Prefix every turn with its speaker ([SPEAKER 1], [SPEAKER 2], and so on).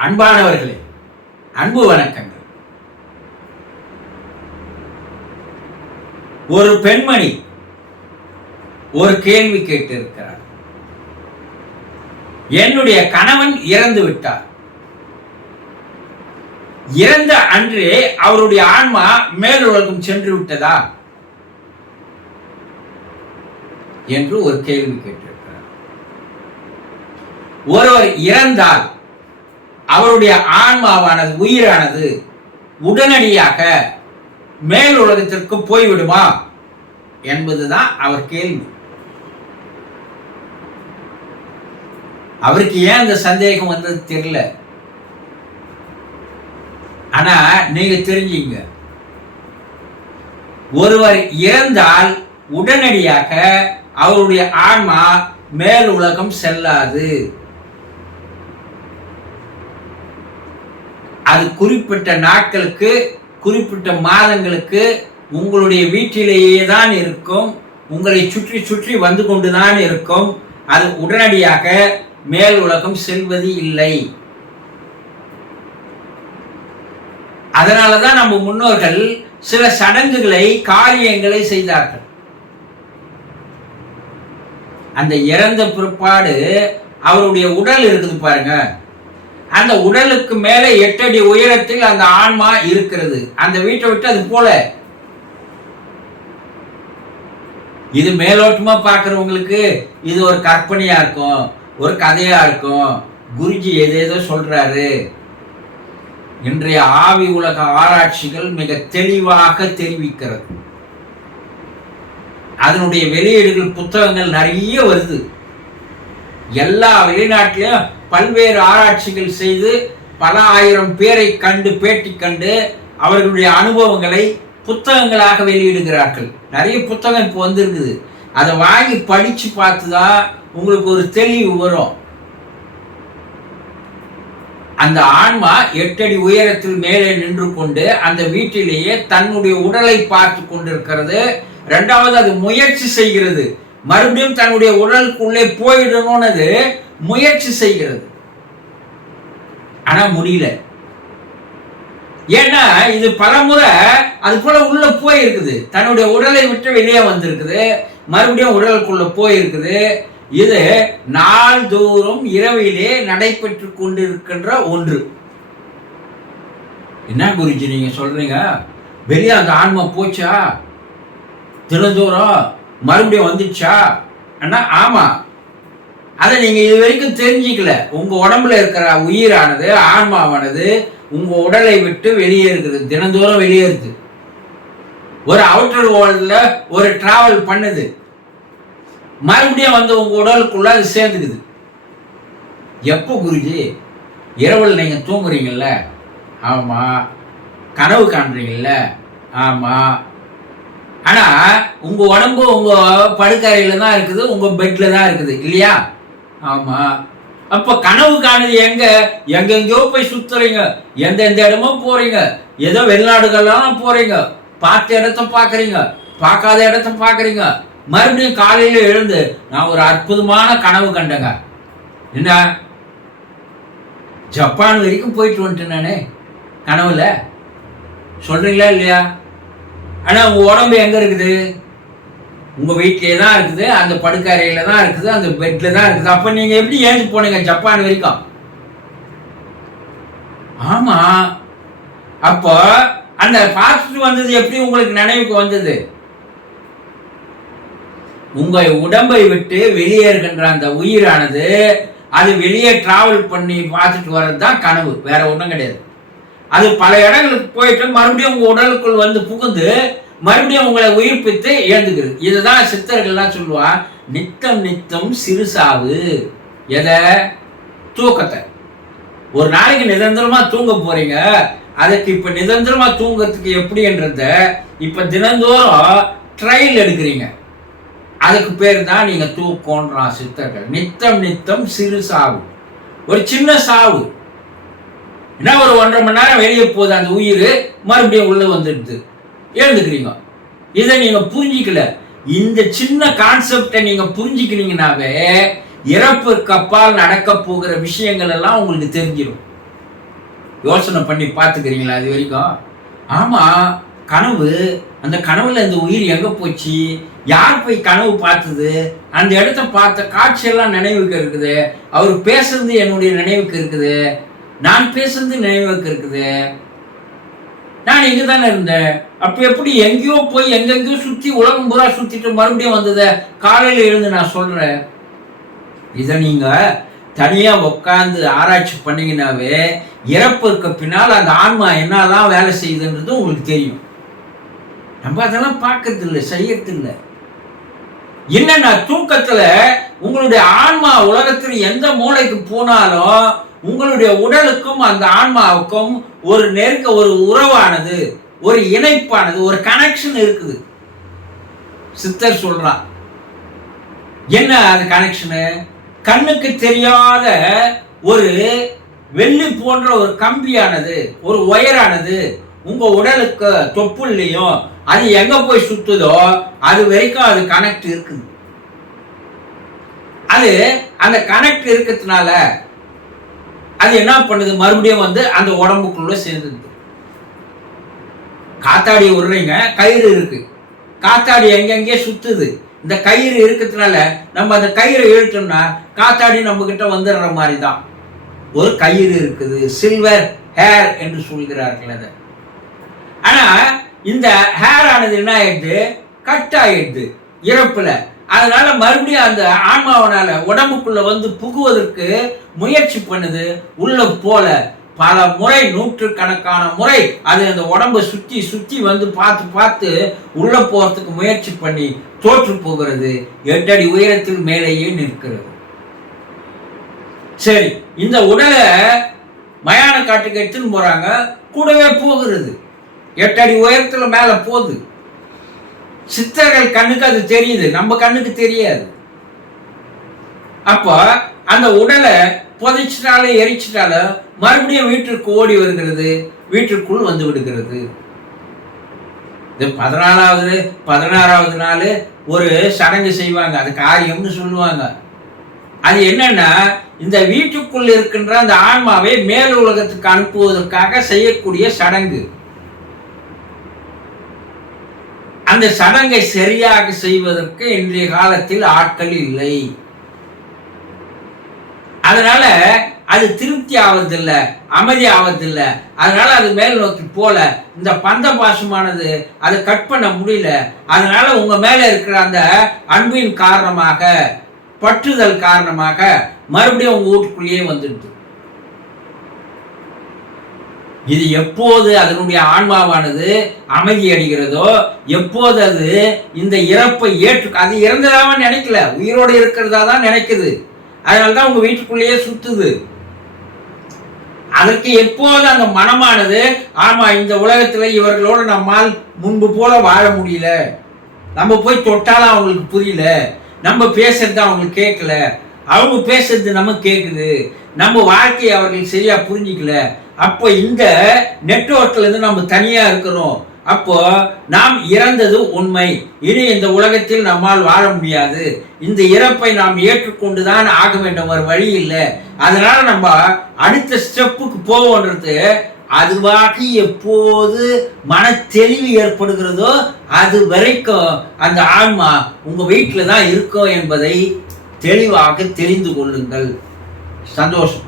[SPEAKER 1] அன்பானவர்களே அன்பு வணக்கங்கள். ஒரு பெண்மணி ஒரு கேள்வி கேட்டிருக்கிறார். என்னுடைய கணவன் இறந்து விட்டார். இறந்த அன்றே அவருடைய ஆன்மா மேலுலகம் சென்று விட்டதா? என்று ஒரு கேள்வி கேட்டிருக்கிறார். ஒருவர் இறந்தால் அவருடைய ஆன்மாவானது உயிரானது உடனடியாக மேல் உலகத்திற்கு போய்விடுமா என்பதுதான் அவர் கேள்வி. அவருக்கு ஏன் அந்த சந்தேகம் வந்தது தெரியல. ஆனா நீங்க தெரிஞ்சீங்க. ஒருவர் இறந்தால் உடனடியாக அவருடைய ஆன்மா மேல் உலகம் செல்லாது. அது குறிப்பிட்ட நாட்களுக்கு குறிப்பிட்ட மாதங்களுக்கு உங்களுடைய வீட்டிலேயே தான் இருக்கும். உங்களை சுற்றி சுற்றி வந்து கொண்டுதான் இருக்கும். அது உடனடியாக மேல் உலகம் செல்வது இல்லை. அதனால தான் நம்ம முன்னோர்கள் சில சடங்குகளை காரியங்களை செய்தார்கள். அந்த இறந்த பிற்பாடு அவருடைய உடல் இருக்குது பாருங்க. அந்த உடலுக்கு மேலே எட்டடி உயரத்தில் அந்த ஆன்மா இருக்கிறது. அந்த வீட்டை விட்டு அது போல. இது மேலோட்டமா பாக்குறவங்களுக்கு இது ஒரு கற்பனையா இருக்கும் ஒரு கதையா இருக்கும். குருஜி எதேதோ சொல்றாரு. இன்றைய ஆவி உலக ஆராய்ச்சிகள் மிக தெளிவாக தெரிவிக்கிறது. அதனுடைய வெளியீடுகள் புத்தகங்கள் நிறைய வருது. எல்லா வெளிநாட்டிலையும் பல்வேறு ஆராய்ச்சிகள் செய்து பல ஆயிரம் பேரை கண்டு பேட்டி கண்டு அவர்களுடைய அனுபவங்களை புத்தகங்களாக வெளியிடுகிறார்கள். நிறைய புத்தகம் இப்போ வந்திருக்குது. அதை வாங்கி படித்து பார்த்து தான் உங்களுக்கு ஒரு தெளிவு வரும். அந்த ஆன்மா எட்டடி உயரத்தில் மேலே நின்று கொண்டு அந்த வீட்டிலேயே தன்னுடைய உடலை பார்த்து கொண்டிருக்கிறது. ரெண்டாவது அது முயற்சி செய்கிறது. மறுபடியும் தன்னுடைய உடலுக்குள்ளே போயிடணும்னு முயற்சி செய்கிறது. ஆனா முடியல. ஏன்னா இது பலமுறை அது உள்ள போயிருக்குது. தன்னுடைய உடலை விட்டு வெளியே வந்திருக்குது. மறுபடியும் உடலுக்குள்ள போயிருக்குது. இது நாள்தோறும் இரவிலே நடைபெற்று கொண்டிருக்கின்ற ஒன்று. என்ன குருஜி நீங்க சொல்றீங்க? வெளியே அந்த ஆன்மா போச்சா? தினந்தோறும்? மறுபடியும் வந்துச்சா? அண்ணா ஆமா. அதை நீங்க இது வரைக்கும் தெரிஞ்சிக்கல. உங்க உடம்புல இருக்கிற உயிரானது ஆன்மாவானது உங்க உடலை விட்டு வெளியே இருக்குது. தினந்தோறும் வெளியேறுது ஒரு அவுட்டர் வேர்ல்டில் ஒரு டிராவல் பண்ணுது. மறுபடியும் வந்து உங்க உடலுக்குள்ள அது சேர்ந்துக்குது. எப்போ குருஜி? இரவில் நீங்க தூங்குறீங்கல்ல? ஆமா. கனவு காண்றீங்கல்ல? ஆமா. ஆனா உங்க உடம்பு உங்க படுக்கறையில தான் இருக்குது உங்க பெட்ல தான் இருக்குது இல்லையா? ஆமா. அப்ப கனவு காணுது எங்க? எங்கெங்கயோ போய் சுத்துறீங்க. எந்தெந்த இடமோ போறீங்க. ஏதோ வெளிநாடுகள்லாம் போறீங்க. பார்த்த இடத்த பாக்குறீங்க பார்க்காத இடத்த பாக்குறீங்க மறுபடியும் காலையில எழுந்து நான் ஒரு அற்புதமான கனவு கண்டேங்க. என்ன? ஜப்பான் வரைக்கும் போயிட்டு வந்துட்டேன் நானே. கனவுல. சொல்றீங்களா இல்லையா? ஆனால் உங்கள் உடம்பு எங்கே இருக்குது? உங்கள் வீட்டிலே தான் இருக்குது அந்த படுக்கறையில் தான் இருக்குது அந்த பெட்டில் தான் இருக்குது. அப்போ நீங்கள் எப்படி ஏஞ்சி போனீங்க ஜப்பான் வரைக்கும்? ஆமாம் அப்போ அந்த பார்த்துட்டு வந்தது எப்படி உங்களுக்கு நினைவுக்கு வந்தது? உங்கள் உடம்பை விட்டு வெளியேறுகின்ற அந்த உயிரானது அது வெளியே டிராவல் பண்ணி பார்த்துட்டு வர்றது தான் கனவு. வேற ஒன்றும் கிடையாது. அது பல இடங்களுக்கு போயிட்டு மறுபடியும் உங்க உடலுக்குள் வந்து புகுந்து மறுபடியும் உங்களை உயிர்ப்பித்து இழந்துக்கிறது இதுதான் சித்தர்கள்லாம் சொல்லுவா நித்தம் நித்தம் சிறுசாவு எதை? தூக்கத்தை. ஒரு நாளைக்கு நிரந்தரமா தூங்க போறீங்க அதுக்கு இப்ப நிரந்தரமா தூங்குறதுக்கு எப்படின்றத இப்ப தினந்தோறும் ட்ரையல் எடுக்கிறீங்க. அதுக்கு பேர் தான் நீங்க தூக்கம்ன்றான் சித்தர்கள். நித்தம் நித்தம் சிறு சாவு. ஒரு சின்ன சாவு. என்ன ஒரு ஒன்றரை மணி நேரம் வெளியே போகுது அந்த உயிர் மறுபடியும் உள்ள வந்துடுது. எழுந்துக்கிறீங்க. இதை நீங்க புரிஞ்சிக்கல. இந்த சின்ன கான்செப்டை நீங்க புரிஞ்சிக்கிறீங்கனாவே இறப்பு கப்பால் நடக்க போகிற விஷயங்கள் எல்லாம் உங்களுக்கு தெரிஞ்சிடும் யோசனை பண்ணி பார்த்துக்கிறீங்களா அது வரைக்கும்? ஆமா கனவு அந்த கனவுல இந்த உயிர் எங்க போச்சு? யார் போய் கனவு பார்த்தது? அந்த இடத்த பார்த்த காட்சியெல்லாம் நினைவுக்கு இருக்குது. அவர் பேசுறது என்னுடைய நினைவுக்கு இருக்குது. நான் பேசுறது நினைவுக்கு இருக்குது. நான் இங்க தானே இருந்தேன். அப்ப எப்படி எங்கேயோ போய் எங்கெங்கயோ சுத்தி உலகம் பூரா சுத்திட்டு மறுபடியும் வந்ததை காலையில எழுந்து நான் சொல்றேன். இதை நீங்க தனியா உட்காந்து ஆராய்ச்சி பண்ணீங்கன்னாவே இறப்புக்கு பின்னால் அந்த ஆன்மா என்னதான் வேலை செய்யுதுன்றது உங்களுக்கு தெரியும். நம்ம அதெல்லாம் பார்க்கறது இல்லை செய்யறது இல்லை என்னன்னா தூக்கத்துல உங்களுடைய ஆன்மா உலகத்தில் எந்த மூளைக்கு போனாலும் உங்களுடைய உடலுக்கும் அந்த ஆன்மாவுக்கும் ஒரு நெருக்க ஒரு உறவானது ஒரு இணைப்பானது ஒரு கனெக்ஷன் இருக்குது. சித்தர் சொல்றான் என்ன அது கனெக்ஷனு கண்ணுக்கு தெரியாத ஒரு வெள்ளி போன்ற ஒரு கம்பியானது ஒரு ஒயரானது உங்க உடலுக்கு தொப்புள்ளையும் அது எங்க போய் சுத்துதோ அது வரைக்கும் அது கனெக்ட் இருக்குது. அது அந்த கனெக்ட் இருக்கிறதுனால அது என்ன பண்ணுது? மறுபடியும் வந்து அந்த உடம்புக்குள்ள சேர்ந்துது காத்தாடி விடுறீங்க கயிறு இருக்கு. காத்தாடி எங்கெங்கே சுத்துது? இந்த கயிறு இருக்கிறதுனால நம்ம அந்த கயிறை இழுத்தோம்னா காத்தாடி நம்ம கிட்ட வந்துடுற மாதிரி தான் ஒரு கயிறு இருக்குது. சில்வர் ஹேர் என்று சொல்கிறார்கள் அதை. ஆனா இந்த ஹேர் ஆனது என்ன ஆயிடுது? கட் ஆயிடுது. இறப்புல. அதனால மறுபடியும் அந்த ஆன்மாவனால உடம்புக்குள்ள வந்து புகுவதற்கு முயற்சி பண்ணுது. உள்ள போல பல முறை நூற்றுக்கணக்கான முறை அது அந்த உடம்பை சுத்தி சுத்தி வந்து பார்த்து பார்த்து உள்ள போறதுக்கு முயற்சி பண்ணி தோற்று போகிறது. எட்டடி உயரத்தில் மேலேயே நிற்கிறது. சரி இந்த உடலை மயான காட்டுக்கு எடுத்துன்னு போறாங்க. கூடவே போகிறது. எட்டடி உயரத்தில் மேலே போகுது. சித்தர்கள் கண்ணுக்கு அது தெரியுது. நம்ம கண்ணுக்கு தெரியாது. அப்போ அந்த உடலை புதைச்சிட்டாலே எரிச்சிட்டால மறுபடியும் வீட்டிற்கு ஓடி வருகிறது. வீட்டிற்குள் வந்து விடுகிறது. இது பதினாலாவது பதினாறாவது நாள் ஒரு சடங்கு செய்வாங்க. அது காரியம்னு சொல்லுவாங்க. அது என்னன்னா இந்த வீட்டுக்குள் இருக்கின்ற அந்த ஆன்மாவை மேல் உலகத்துக்கு அனுப்புவதற்காக செய்யக்கூடிய சடங்கு. அந்த சடங்கை சரியாக செய்வதற்கு இன்றைய காலத்தில் ஆட்கள் இல்லை. அதனால அது திருப்தி ஆவதில்லை அமைதி ஆவதில்லை. அதனால அது மேல் நோக்கி போல. இந்த பந்த பாசமானது அதை கட் பண்ண முடியல. அதனால உங்க மேல இருக்கிற அந்த அன்பின் காரணமாக பற்றுதல் காரணமாக மறுபடியும் உங்க வீட்டுக்குள்ளேயே வந்துடுது. இது எப்போது அதனுடைய ஆன்மாவானது அமைதி அடைகிறதோ எப்போது அது இந்த இறப்பை ஏற்று அது இறந்ததாக நினைக்கல உயிரோடு இருக்கிறதா தான் நினைக்குது. அதனால தான் உங்க வீட்டுக்குள்ளேயே சுத்துது. அதற்கு எப்போது அந்த மனமானது ஆமா இந்த உலகத்துல இவர்களோடு நம்மால் முன்பு போல வாழ முடியல. நம்ம போய் தொட்டாலும் அவங்களுக்கு புரியல. நம்ம பேசுறது அவங்களுக்கு கேட்கல. அவங்க பேசுறது நம்ம கேட்குது. நம்ம வாழ்க்கையை அவர்கள் சரியா புரிஞ்சிக்கல. அப்போ இந்த நெட்வொர்க்ல இருந்து நம்ம தனியா இருக்கிறோம் அப்போ நாம் இறந்தது உண்மை. இனி இந்த உலகத்தில் நம்மால் வாழ முடியாது. இந்த இறப்பை நாம் ஏற்றுக்கொண்டுதான் ஆக வேண்டும். ஒரு வழி இல்லை. அதனால நம்ம அடுத்த ஸ்டெப்புக்கு போவோன்றது அதுவாக எப்போது மன தெளிவு ஏற்படுகிறதோ அது வரைக்கும் அந்த ஆன்மா உங்க வீட்டில் தான் இருக்கும் என்பதை தெளிவாக தெரிந்து கொள்ளுங்கள். சந்தோஷம்.